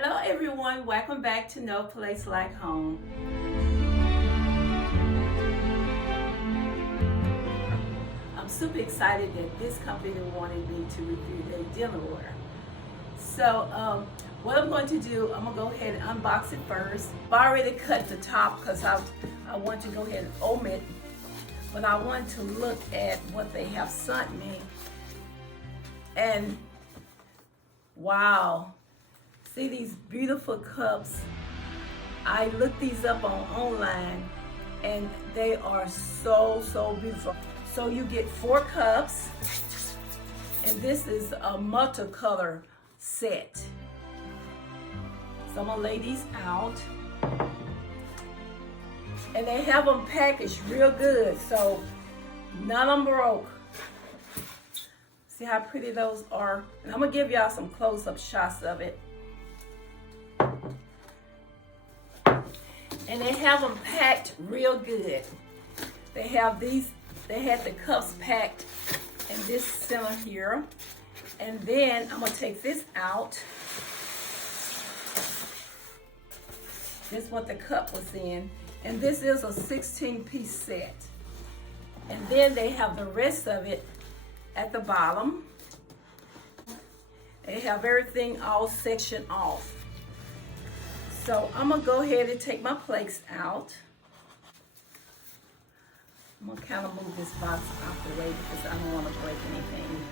Hello everyone, welcome back to No Place Like Home. I'm super excited that this company wanted me to review their dinnerware. So what I'm going to do, I'm going to go ahead and unbox it first. I've already cut the top because I want to go ahead and omit, but I want to look at what they have sent me. And wow. See these beautiful cups. I looked these up online and they are so beautiful. So you get 4 cups and this is a multicolor set. So I'm gonna lay these out. And they have them packaged real good, so none of them broke. See how pretty those are? And I'm gonna give y'all some close-up shots of it. And they have them packed real good. They have these, they had the cups packed in this center here. And then I'm gonna take this out. This is what the cup was in. And this is a 16-piece set. And then they have the rest of it at the bottom. They have everything all sectioned off. So I'm gonna go ahead and take my plates out. I'm gonna kind of move this box out the way because I don't want to break anything.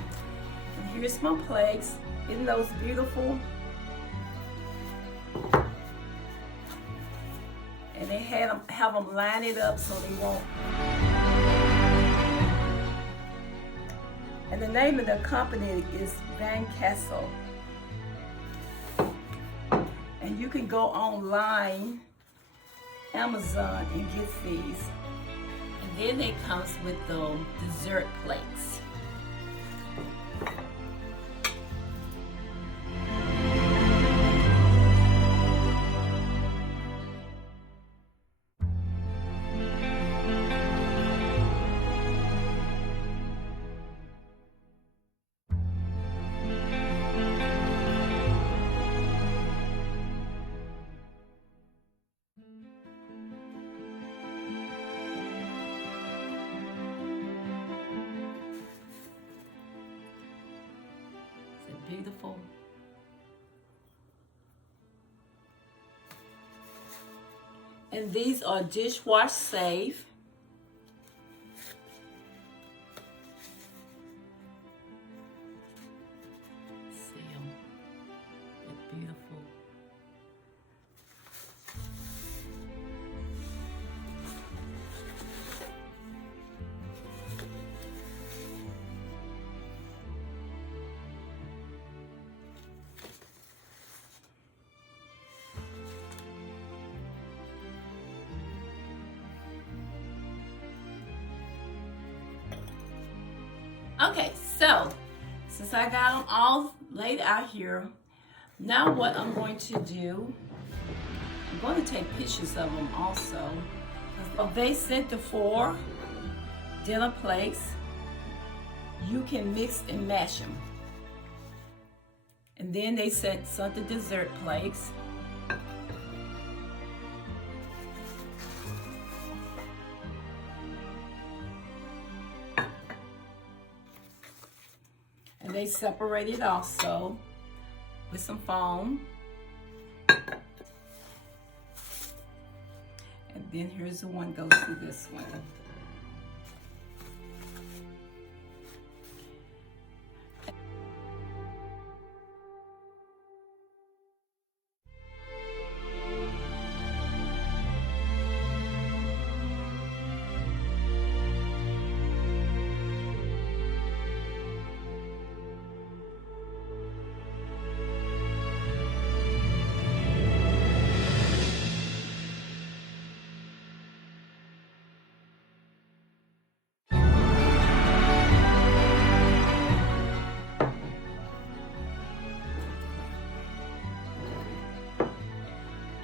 And here's my plates. Isn't those beautiful? And they have them line it up so they won't. And the name of the company is VANCASSO. And you can go online, Amazon, and get these. And then they comes with the dessert plates. Beautiful. And these are dishwasher safe. See them. They're beautiful. Okay, so since I got them all laid out here, now what I'm going to do, I'm going to take pictures of them also. They sent the 4 dinner plates. You can mix and match them. And then they sent some the dessert plates. And they separated also with some foam. And then here's the one goes through this one.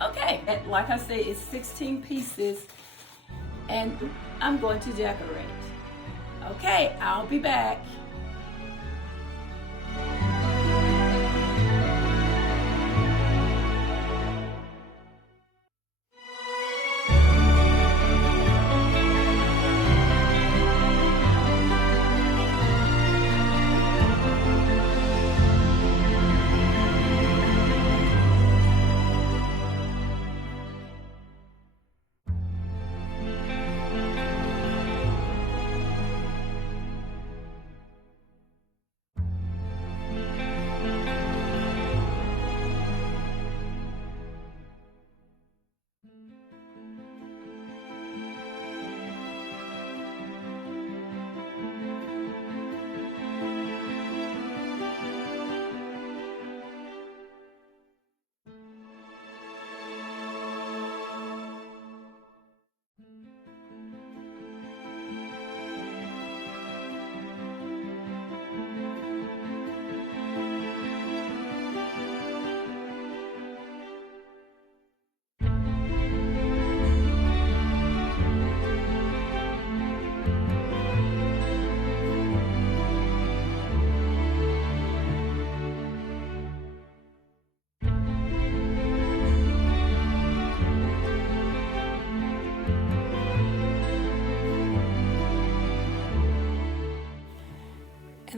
Okay, like I said, it's 16 pieces and I'm going to decorate. Okay, I'll be back.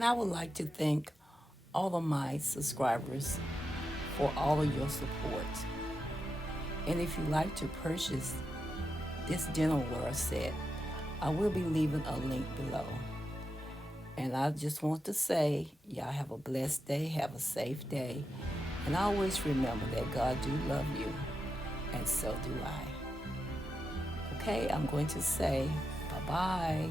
And I would like to thank all of my subscribers for all of your support. And if you'd like to purchase this dinnerware set, I will be leaving a link below. And I just want to say, y'all have a blessed day, have a safe day. And always remember that God do love you, and so do I. Okay, I'm going to say bye-bye.